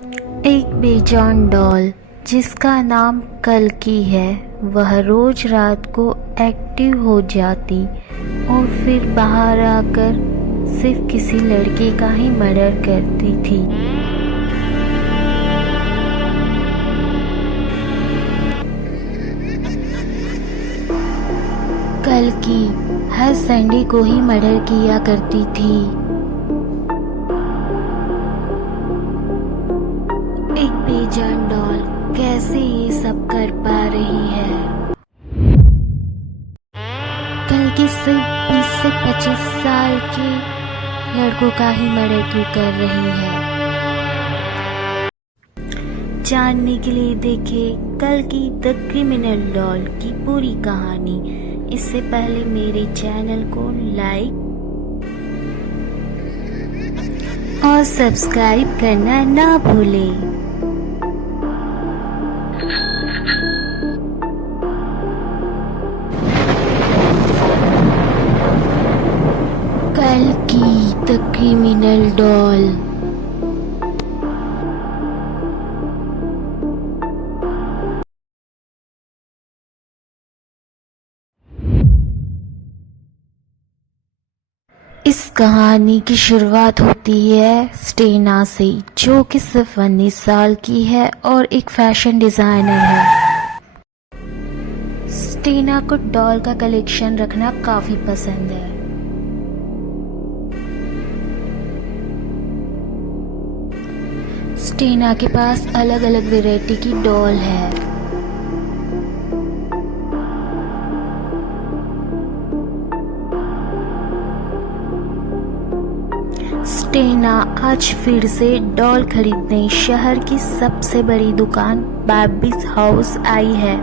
एक बेजान डॉल जिसका नाम कल्कि है, वह रोज रात को एक्टिव हो जाती और फिर बाहर आकर सिर्फ किसी लड़के का ही मर्डर करती थी। कल्कि हर संडे को ही मर्डर किया करती थी। एक बेजान डॉल कैसे ये सब कर पा रही है? कल्कि सिर्फ 20 से 25 साल के लड़कों का ही मर्डर क्यों कर रही है? जानने के लिए देखें कल्कि द क्रिमिनल डॉल की पूरी कहानी। इससे पहले मेरे चैनल को लाइक और सब्सक्राइब करना ना भूलें। कल्कि द क्रिमिनल डॉल। इस कहानी की शुरुआत होती है स्टेना से, जो कि सिर्फ 19 साल की है और एक फैशन डिजाइनर है। स्टेना को डॉल का कलेक्शन रखना काफी पसंद है। स्टेना के पास अलग अलग वैरायटी की डॉल है। स्टेना आज फिर से डॉल खरीदने शहर की सबसे बड़ी दुकान बार्बीज हाउस आई है।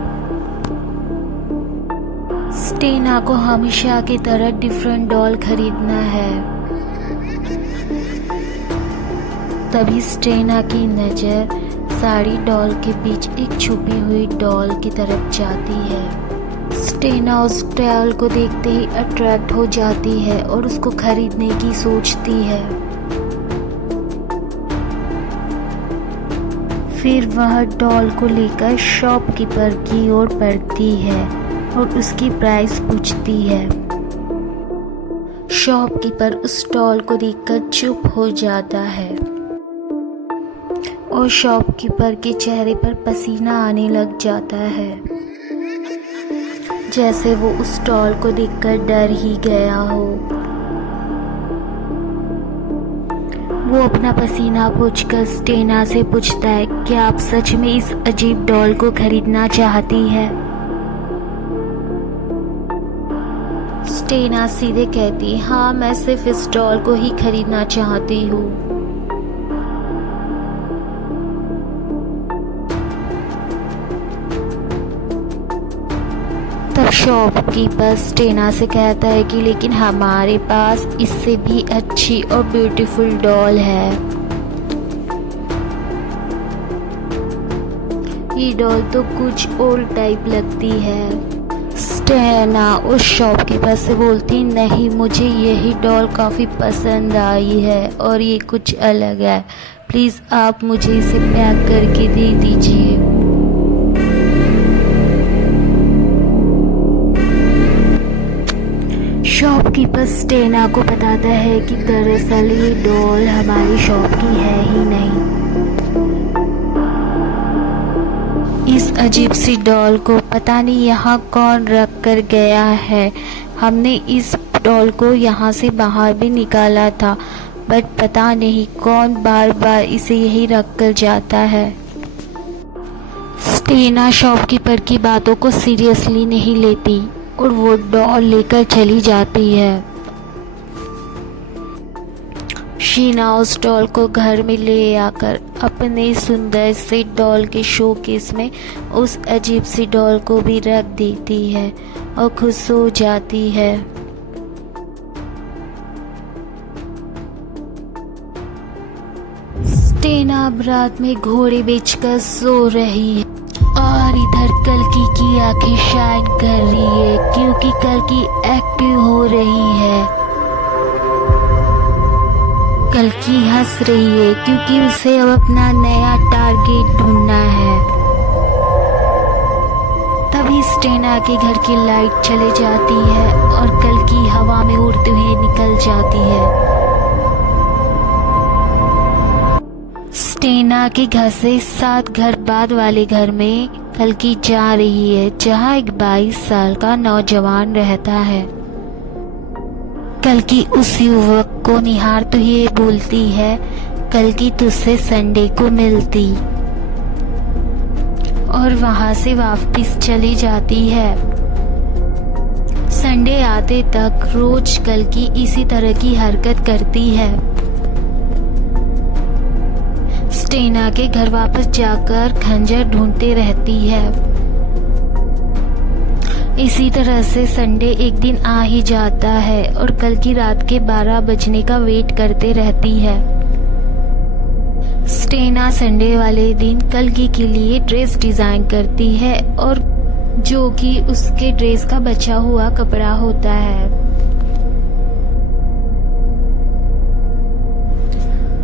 स्टेना को हमेशा की तरह डिफरेंट डॉल खरीदना है। तभी स्टेना की नज़र सारी डॉल के बीच एक छुपी हुई डॉल की तरफ जाती है। स्टेना उस डॉल को देखते ही अट्रैक्ट हो जाती है और उसको खरीदने की सोचती है। फिर वह डॉल को लेकर शॉपकीपर की ओर बढ़ती है और उसकी प्राइस पूछती है। शॉपकीपर उस डॉल को देखकर चुप हो जाता है और शॉपकीपर के चेहरे पर पसीना आने लग जाता है, जैसे वो उस डॉल को देखकर डर ही गया हो। वो अपना पसीना पोंछकर स्टेना से पूछता है, क्या आप सच में इस अजीब डॉल को खरीदना चाहती है? स्टेना सीधे कहती, हाँ, मैं सिर्फ इस डॉल को ही खरीदना चाहती हूँ। तब शॉपकीपर स्टेना से कहता है कि लेकिन हमारे पास इससे भी अच्छी और ब्यूटीफुल डॉल है। ये डॉल तो कुछ ओल्ड टाइप लगती है। स्टेना उस शॉपकीपर से बोलती, नहीं, मुझे यही डॉल काफ़ी पसंद आई है और ये कुछ अलग है। प्लीज़ आप मुझे इसे पैक करके दे दीजिए। शॉपकीपर स्टेना को बताता है कि दरअसल ये डॉल हमारी शॉप की है ही नहीं। इस अजीब सी डॉल को पता नहीं यहाँ कौन रख कर गया है। हमने इस डॉल को यहाँ से बाहर भी निकाला था, बट पता नहीं कौन बार बार इसे यही रख कर जाता है। स्टेना शॉपकीपर की बातों को सीरियसली नहीं लेती और वो डॉल लेकर चली जाती है। शीना उस डॉल को घर में ले आकर अपने सुंदर से डॉल के शोकेस में उस अजीब सी डॉल को भी रख देती है और खुद सो जाती है। स्टेना अब रात में घोड़े बेचकर सो रही है और इधर कल्कि की आंखें शाइन कर रही है क्योंकि कल्कि एक्टिव हो रही है। कल्कि हंस रही है क्योंकि उसे अब अपना नया टारगेट ढूंढना है। तभी स्टेना के घर की लाइट चली जाती है और कल्कि हवा में उड़ते हुए निकल जाती है। स्टेना के घर से 7 घर बाद वाले घर में कल्कि जा रही है, जहाँ एक 22 साल का नौजवान रहता है। कल्कि उस युवक को निहारते हुए बोलती है, कल्कि तुझसे संडे को मिलती, और वहां से वापस चली जाती है। संडे आते तक रोज कल्कि इसी तरह की हरकत करती है। स्टेना के घर वापस जाकर खंजर ढूंढते रहती है। इसी तरह से संडे एक दिन आ ही जाता है और कल्कि रात के 12 बजने का वेट करते रहती है। स्टेना संडे वाले दिन कल्कि के लिए ड्रेस डिजाइन करती है और जो कि उसके ड्रेस का बचा हुआ कपड़ा होता है।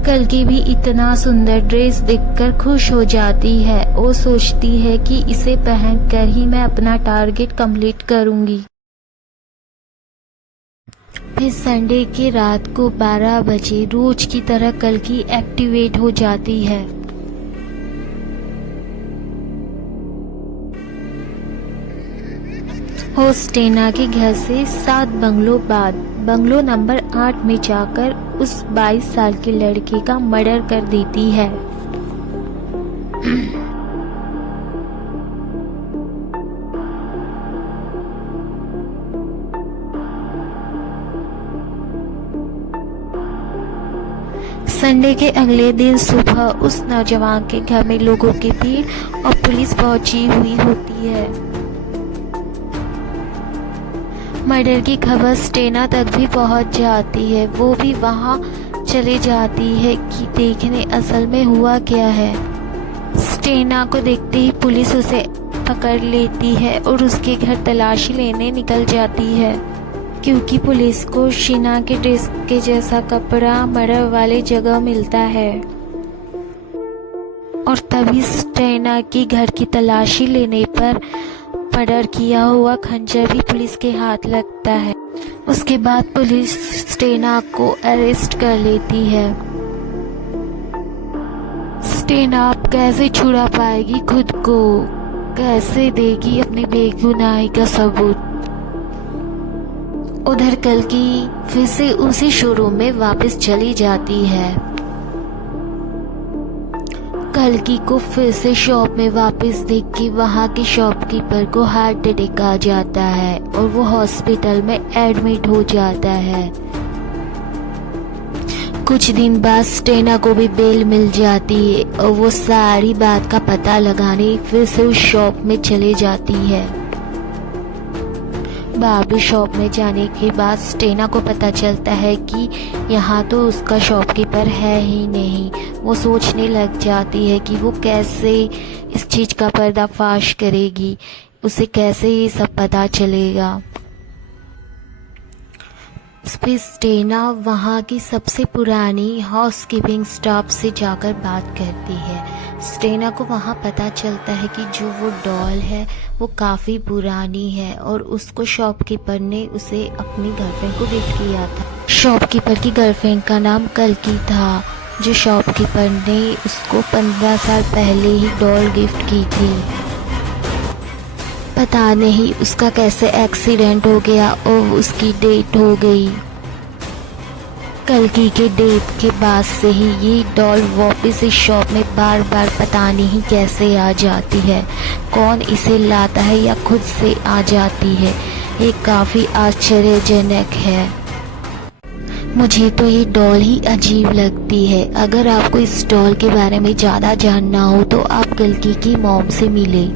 कल्कि भी इतना सुंदर ड्रेस देखकर खुश हो जाती है। वो सोचती है कि इसे पहनकर ही मैं अपना टारगेट कंप्लीट करूंगी। फिर संडे के रात को 12 बजे रोज की तरह कल्कि एक्टिवेट हो जाती है। वो स्टेना के घर से 7 बंगलों बाद बंगलो नंबर 8 में जाकर उस 22 साल के लड़के का मर्डर कर देती है। संडे के अगले दिन सुबह उस नौजवान के घर में लोगों की भीड़ और पुलिस पहुंची हुई होती है। मर्डर की खबर स्टेना तक भी पहुंच जाती है। वो भी वहां चले जाती है कि देखने असल में हुआ क्या है। स्टेना को देखते ही पुलिस उसे पकड़ लेती है और उसके घर तलाशी लेने निकल जाती है, क्योंकि पुलिस को शीना के ड्रेस के जैसा कपड़ा मर्डर वाले जगह मिलता है। और तभी स्टेना की घर की तलाशी लेने पर मर्डर किया हुआ खंजर भी पुलिस के हाथ लगता है। उसके बाद पुलिस स्टेना को अरेस्ट कर लेती है। स्टेना अब कैसे छुड़ा पाएगी खुद को, कैसे देगी अपनी बेगुनाही का सबूत। उधर कल्कि फिर से उसी शोरूम में वापस चली जाती है। कल्कि को फिर से शॉप में वापस देख के वहाँ के शॉपकीपर को हार्ट अटैक आ जाता है और वो हॉस्पिटल में एडमिट हो जाता है। कुछ दिन बाद स्टेना को भी बेल मिल जाती है और वो सारी बात का पता लगाने फिर से उस शॉप में चले जाती है। बार्बी शॉप में जाने के बाद स्टेना को पता चलता है कि यहाँ तो उसका शॉपकीपर है ही नहीं। वो सोचने लग जाती है कि वो कैसे इस चीज़ का पर्दाफाश करेगी, उसे कैसे ये सब पता चलेगा। फिर स्टेना वहाँ की सबसे पुरानी हाउसकीपिंग स्टाफ से जाकर बात करती है। स्टेना को वहाँ पता चलता है कि जो वो डॉल है वो काफ़ी पुरानी है और उसको शॉपकीपर ने उसे अपनी गर्लफ्रेंड को गिफ्ट किया था। शॉपकीपर की गर्लफ्रेंड का नाम कल्कि था, जो शॉपकीपर ने उसको 15 साल पहले ही डॉल गिफ्ट की थी। पता नहीं उसका कैसे एक्सीडेंट हो गया और उसकी डेथ हो गई। कल्कि के डेथ के बाद से ही ये डॉल वापस इस शॉप में बार बार पता नहीं कैसे आ जाती है। कौन इसे लाता है या खुद से आ जाती है, ये काफ़ी आश्चर्यजनक है। मुझे तो ये डॉल ही अजीब लगती है। अगर आपको इस डॉल के बारे में ज़्यादा जानना हो तो आप कल्कि की मॉम से मिले।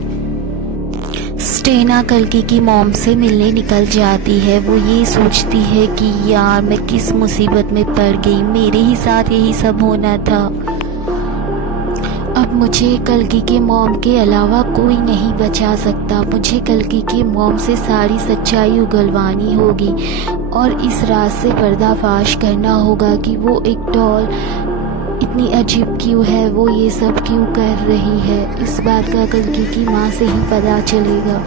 स्टेना कल्कि की मॉम से मिलने निकल जाती है। वो ये सोचती है कि यार मैं किस मुसीबत में पड़ गई, मेरे ही साथ यही सब होना था। अब मुझे कल्कि के मॉम के अलावा कोई नहीं बचा सकता। मुझे कल्कि के मॉम से सारी सच्चाई उगलवानी होगी और इस राज से पर्दाफाश करना होगा कि वो एक डॉल इतनी अजीब क्यों है, वो ये सब क्यों कर रही है। इस बात का कल्कि की माँ से ही पता चलेगा।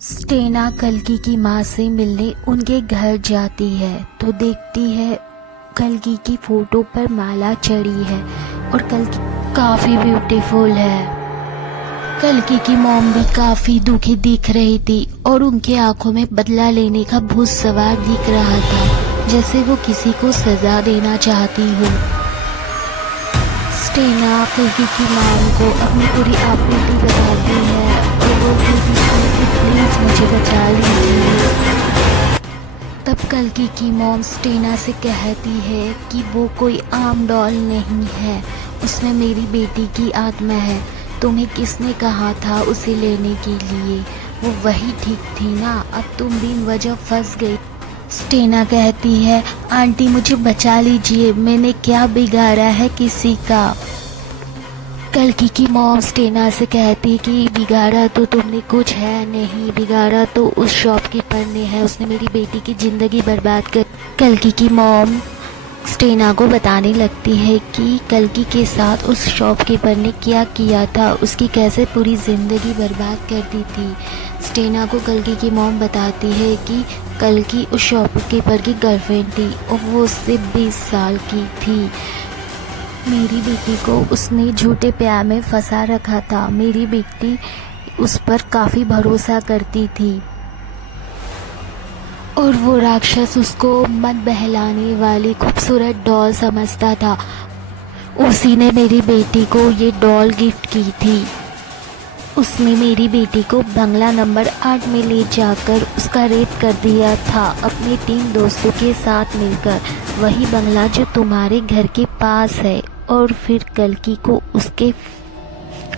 स्टेना कल्कि की माँ से मिलने उनके घर जाती है तो देखती है कल्कि की फोटो पर माला चढ़ी है और कल्कि काफ़ी ब्यूटीफुल है। कल्कि की मॉम भी काफ़ी दुखी दिख रही थी और उनके आंखों में बदला लेने का भूत सवार दिख रहा था, जैसे वो किसी को सजा देना चाहती हो। स्टेना कल्कि की मॉम को अपनी पूरी आपत्ति बताती है और वो कहती है कि प्लीज़ मुझे बचा लीजिए। तब कल्कि की मॉम स्टेना से कहती है कि वो कोई आम डॉल नहीं है, उसमें मेरी बेटी की आत्मा है। तुम्हें किसने कहा था उसे लेने के लिए? वो वही ठीक थी ना, अब तुम बिन वजह फंस गई। स्टेना कहती है आंटी मुझे बचा लीजिए, मैंने क्या बिगाड़ा है किसी का। कल्कि की मॉम स्टेना से कहती कि बिगाड़ा तो तुमने कुछ है नहीं, बिगाड़ा तो उस शॉपकीपर ने है, उसने मेरी बेटी की ज़िंदगी बर्बाद कर। कल्कि की मॉम स्टेना को बताने लगती है कि कल्कि के साथ उस शॉपकीपर ने क्या किया था, उसकी कैसे पूरी ज़िंदगी बर्बाद कर दी थी। स्टेना को कल्कि की मॉम बताती है कि कल्कि उस शॉपकीपर की गर्लफ्रेंड थी और वो उससे 20 साल की थी। मेरी बेटी को उसने झूठे प्यार में फंसा रखा था। मेरी बेटी उस पर काफ़ी भरोसा करती थी और वो राक्षस उसको मन बहलाने वाली खूबसूरत डॉल समझता था। उसी ने मेरी बेटी को ये डॉल गिफ्ट की थी। उसने मेरी बेटी को बंगला नंबर 8 में ले जाकर उसका रेप कर दिया था अपने 3 दोस्तों के साथ मिलकर, वही बंगला जो तुम्हारे घर के पास है। और फिर कल्कि को उसके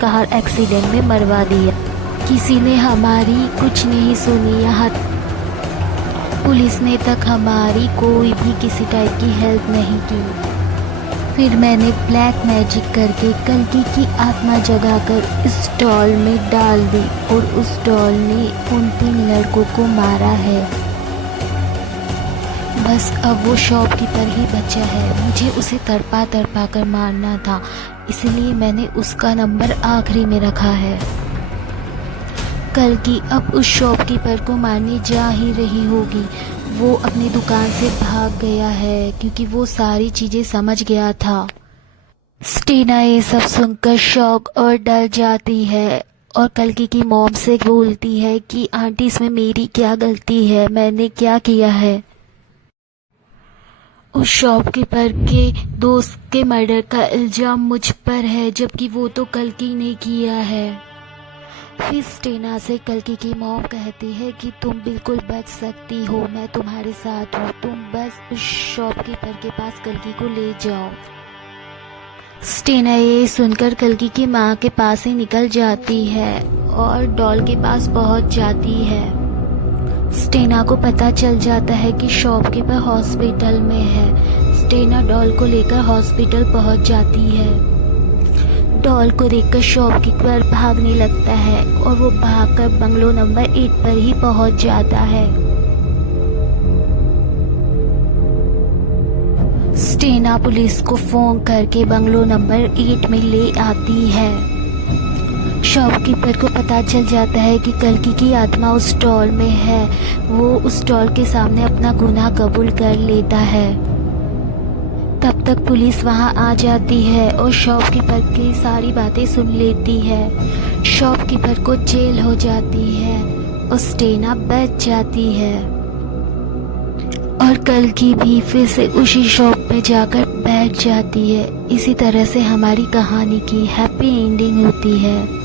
कार एक्सीडेंट में मरवा दिया। किसी ने हमारी कुछ नहीं सुनी, यहाँ पुलिस ने तक हमारी कोई भी किसी टाइप की हेल्प नहीं की। फिर मैंने ब्लैक मैजिक करके कल्कि की आत्मा जगाकर इस डॉल में डाल दी और उस डॉल ने उन 3 लड़कों को मारा है। बस अब वो शॉपकीपर ही बचा है। मुझे उसे तड़पा तड़पा कर मारना था, इसलिए मैंने उसका नंबर आखिरी में रखा है। कल्कि अब उस शॉपकीपर को मारने जा ही रही होगी। वो अपनी दुकान से भाग गया है क्योंकि वो सारी चीज़ें समझ गया था। स्टेना ये सब सुनकर शॉक और डर जाती है और कल्कि की मॉम से बोलती है कि आंटी इसमें मेरी क्या गलती है, मैंने क्या किया है। उस शॉपकीपर के दोस्त के मर्डर का इल्ज़ाम मुझ पर है, जबकि वो तो कल्कि ने किया है। फिर स्टेना से कल्कि की मॉम कहती है कि तुम बिल्कुल बच सकती हो, मैं तुम्हारे साथ हूँ, तुम बस उस शॉपकीपर के पास कल्कि को ले जाओ। स्टेना ये सुनकर कल्कि की माँ के पास ही निकल जाती है और डॉल के पास पहुँच जाती है। स्टेना को पता चल जाता है कि शॉपकीपर हॉस्पिटल में है। स्टेना डॉल को लेकर हॉस्पिटल पहुँच जाती है। डॉल को देखकर शॉपकीपर भागने लगता है और वो भागकर बंगलो नंबर 8 पर ही पहुंच जाता है। स्टेना पुलिस को फोन करके बंगलो नंबर 8 में ले आती है। शॉपकीपर को पता चल जाता है कि कल्कि की आत्मा उस स्टॉल में है। वो उस स्टॉल के सामने अपना गुनाह कबूल कर लेता है। तब तक पुलिस वहां आ जाती है और शॉपकीपर की सारी बातें सुन लेती है। शॉपकीपर को जेल हो जाती है और स्टेना बच जाती है और कल्कि भी फिर से उसी शॉप पे जाकर बैठ जाती है। इसी तरह से हमारी कहानी की हैप्पी एंडिंग होती है।